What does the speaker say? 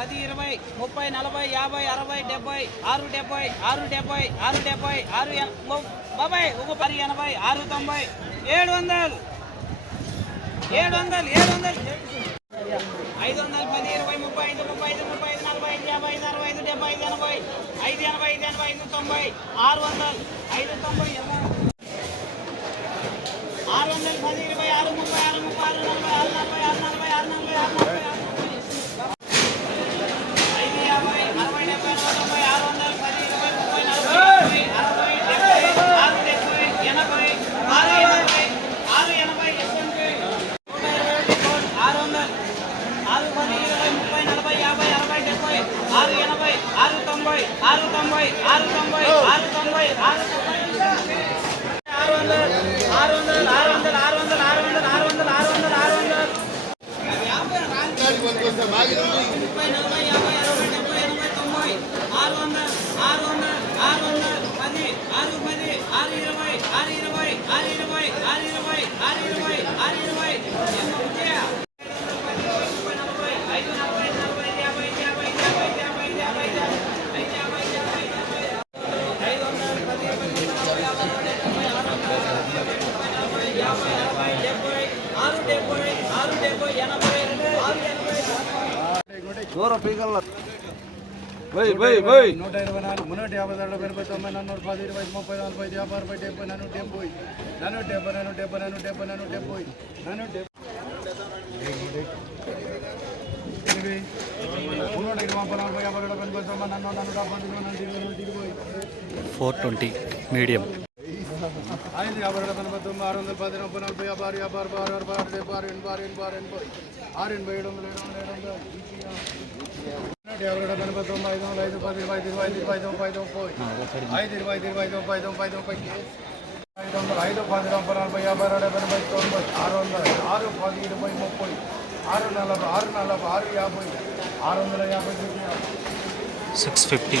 పది ఇరవై ముప్పై నలభై యాభై అరవై డెబ్బై ఆరు డెబ్బై ఆరు డెబ్బై ఆరు డెబ్బై ఆరు బాబాయ్ ఒక పది ఎనభై ఆరు తొంభై ఏడు వందలు. ఏడు వందలు ఏడు వందలు. ఐదు వందలు పది ఇరవై ముప్పై ఐదు ముప్పై ఐదు ముప్పై ఐదు నలభై ఐదు యాభై ఐదు అరవై ఐదు డెబ్బై ఐదు ఎనభై ఐదు ఎనభై ఐదు ఎనభై ఐదు తొంభై ఆరు వందలు. ఐదు తొంభై ఆరు వందలు పది ఇరవై ఆరు ముప్పై ఆరు ముప్పై ఆరు నలభై ఆరు నలభై ఆరు నలభై ఆరు నలభై ఆరు నలభై ఆరు ఐదు యాభై అరవై డెబ్బై నూట తొంభై ఆరు వందలు పది ఇరవై ముప్పై నలభై యాభై అరవై డెబ్బై ఆరు డెబ్బై ఎనభై ఆరు ఎనభై ఆరు ఎనభై ఎనభై నూట ఇరవై ఒకటి కోట్ ఆరు వందలు ఆరు పది ఇరవై ముప్పై నలభై యాభై అరవై డెబ్బై ఆరు ఎనభై ఆరు తొంభై ఆరు తొంభై ఆరు తొంభై ఆరు తొంభై ఆరు తొంభై ఆరు వందలు ఆరు వందలు ఆరు వందలు ఆరు వందలు ఆరు వందలు ఆరు వందలు ఆరు వందలు ఆరు వందలు ముప్పై నలభై యాభై అరవై డెబ్బై ఎనభై తొంభై ఆరు వందలు ఆరు వందలు దూర పీకల్ల వెయ్ వెయ్ వెయ్ 124 352 89 400 10 20 30 40 50 60 70 80 90 90 90 90 90 90 90 420 మీడియం ఐదు యాభై రెండు ఎనభై తొమ్మిది ఆరు వందల పది ముప్పై నలభై యాభై ఆరు యాభై ఆరు ఆరు అరవై ఆరు డెబ్బై ఆరు ఎనభై ఆరు ఎనభై ఆరు ఎనభై ఆరు ఎనభై ఏడు వందల ఏడు వందల ఏడు వందల నూట యాభై రెండు ఎనభై తొమ్మిది ఐదు వందల ఐదు పది ఇరవై ఐదు ఇరవై ఐదు ఇరవై ఐదు ముప్పై ఐదు ముప్పై ఐదు ఇరవై ఐదు ఇరవై ఐదు ముప్పై ఐదు ముప్పై ఐదు ముప్పై ఐదు వందల ఐదు పది ముప్పై నలభై యాభై రెండు ఎనభై తొంభై ఆరు వందల ఆరు పది ఇరవై ముప్పై ఆరు నలభై ఆరు నలభై ఆరు యాభై ఆరు వందల యాభై సిక్స్ ఫిఫ్టీ